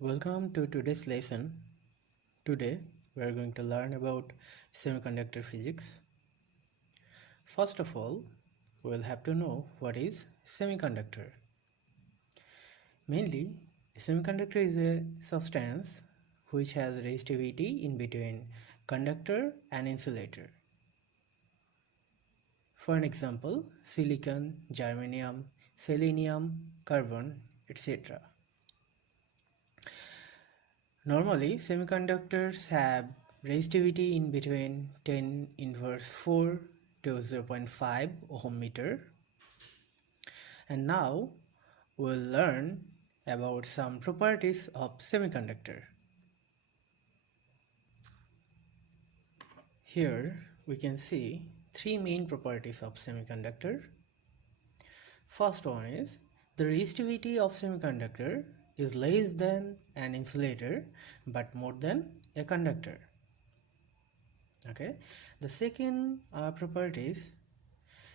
Welcome to today's lesson. Today we are going to learn about semiconductor physics. First of all, we will have to know what is semiconductor. Mainly, a semiconductor is a substance which has resistivity in between conductor and insulator. For an example, silicon, germanium, selenium, carbon, etc. Normally, semiconductors have resistivity in between 10 inverse 4 to 0.5 ohm meter. And now we'll learn about some properties of semiconductor. Here we can see three main properties of semiconductor. First one is the resistivity of semiconductor is less than an insulator but more than a conductor. Okay, the second property is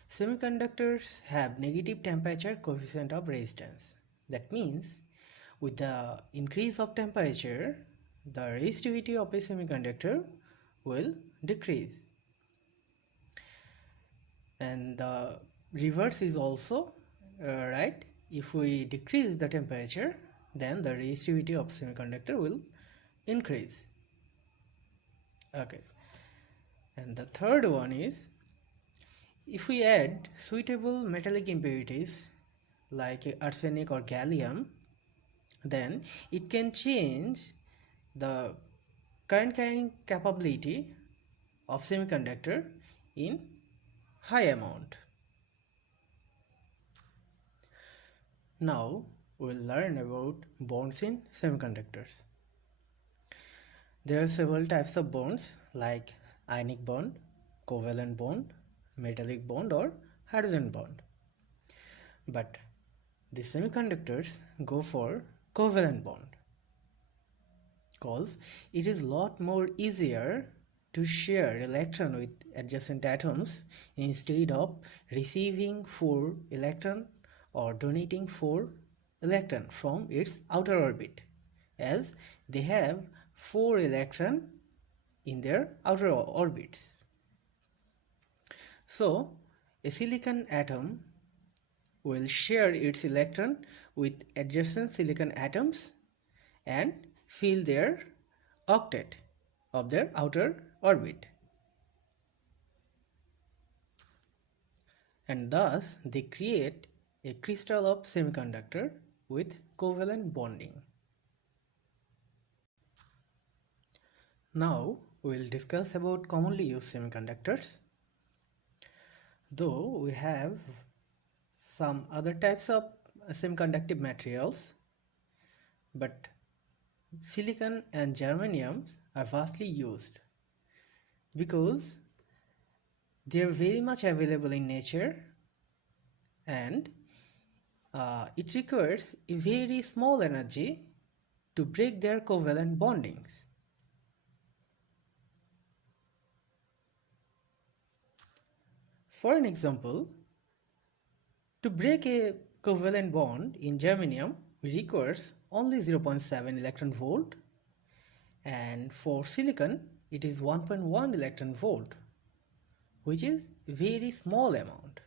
semiconductors have negative temperature coefficient of resistance. That means with the increase of temperature, the resistivity of a semiconductor will decrease. And the reverse is also right. If we decrease the temperature, then the resistivity of semiconductor will increase. Okay. And the third one is if we add suitable metallic impurities like arsenic or gallium, then it can change the current carrying capability of semiconductor in high amount. Now we'll learn about bonds in semiconductors. There are several types of bonds like ionic bond, covalent bond, metallic bond or hydrogen bond. But the semiconductors go for covalent bond because it is lot more easier to share electron with adjacent atoms instead of receiving 4 electron or donating 4 electron from its outer orbit, as they have 4 electron in their outer orbits. So a silicon atom will share its electron with adjacent silicon atoms and fill their octet of their outer orbit. And thus they create a crystal of semiconductor with covalent bonding. Now we will discuss about commonly used semiconductors. Though we have some other types of semiconductive materials, but silicon and germanium are vastly used because they are very much available in nature and it requires a very small energy to break their covalent bondings. For an example, to break a covalent bond in germanium requires only 0.7 electron volt, and for silicon it is 1.1 electron volt, which is a very small amount.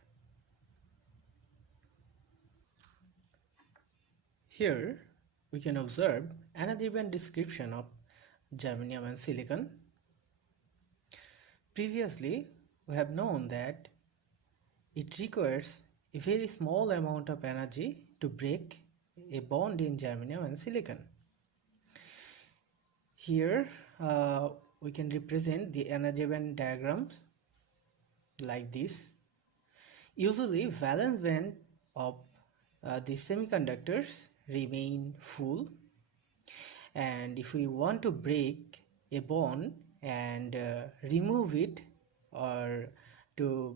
Here we can observe another given description of germanium and silicon. Previously we have known that it requires a very small amount of energy to break a bond in germanium and silicon. Here we can represent the energy band diagrams like this. Usually valence band of the semiconductors remain full, and if we want to break a bond and remove it or to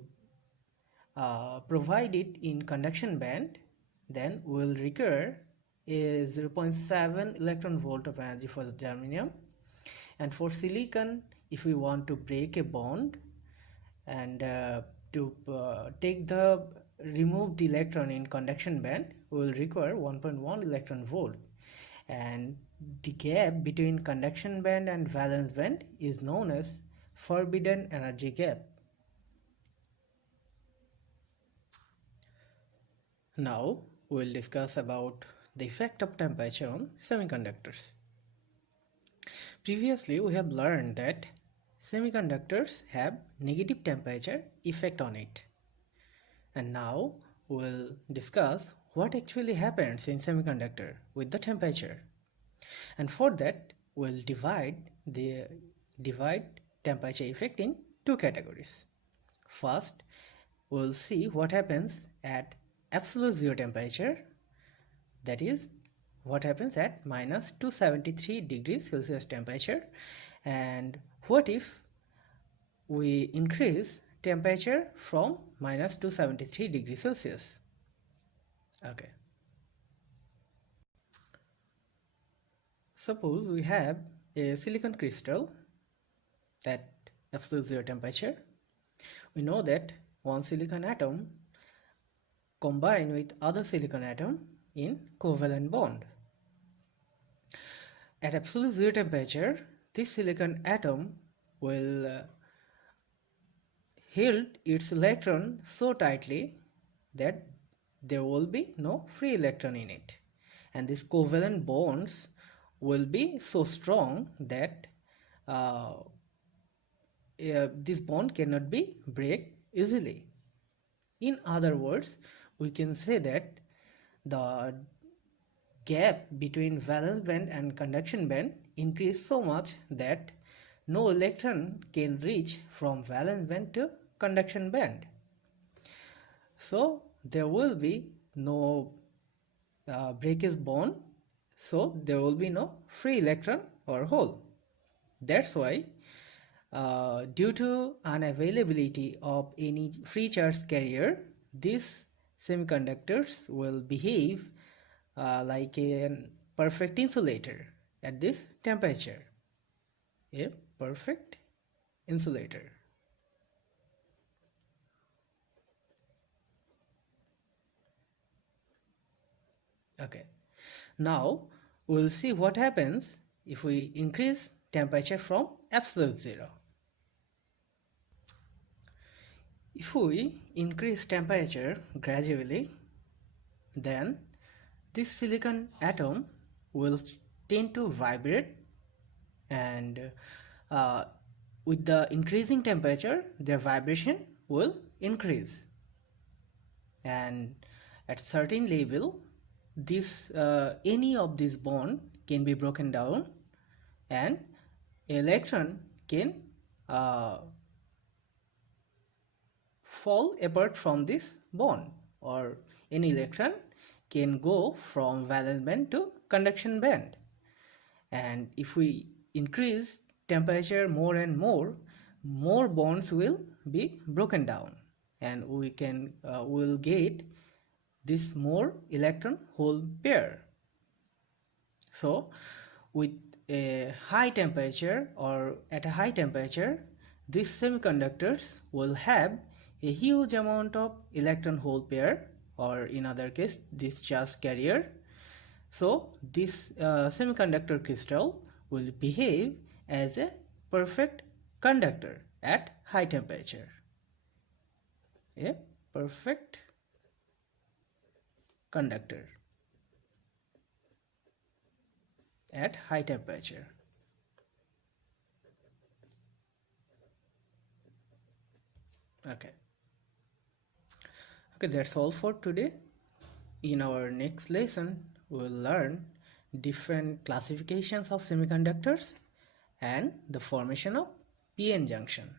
provide it in conduction band, then we will require a 0.7 electron volt of energy for the germanium, and for silicon if we want to break a bond and to take the removed electron in conduction band, we will require 1.1 electron volt, and the gap between conduction band and valence band is known as forbidden energy gap. Now we'll discuss about the effect of temperature on semiconductors. Previously we have learned that semiconductors have negative temperature effect on it. And now we'll discuss what actually happens in semiconductor with the temperature. And for that we'll divide temperature effect in two categories. First, we'll see what happens at absolute zero temperature, that is what happens at minus 273 degrees Celsius temperature, and what if we increase temperature from minus 273 degrees Celsius. Okay. Suppose we have a silicon crystal at absolute zero temperature. We know that one silicon atom combine with other silicon atom in covalent bond. At absolute zero temperature, this silicon atom will hold its electron so tightly that there will be no free electron in it, and these covalent bonds will be so strong that this bond cannot be break easily. In other words, we can say that the gap between valence band and conduction band increase so much that no electron can reach from valence band to conduction band. So there will be no breakage bond, so there will be no free electron or hole. That's why due to unavailability of any free charge carrier, these semiconductors will behave like a perfect insulator at this temperature. A perfect insulator. Okay. Now we'll see what happens if we increase temperature from absolute zero. If we increase temperature gradually, then this silicon atom will tend to vibrate, and with the increasing temperature their vibration will increase, and at certain level this any of this bond can be broken down and electron can fall apart from this bond, or any electron can go from valence band to conduction band. And if we increase temperature more and more bonds will be broken down, and we can will get this more electron hole pair. So with a high temperature, or at a high temperature, these semiconductors will have a huge amount of electron hole pair, or in other case this charge carrier. So this semiconductor crystal will behave as a perfect conductor at high temperature. A perfect conductor at high temperature. Okay, that's all for today. In our next lesson we will learn different classifications of semiconductors and the formation of p-n junction.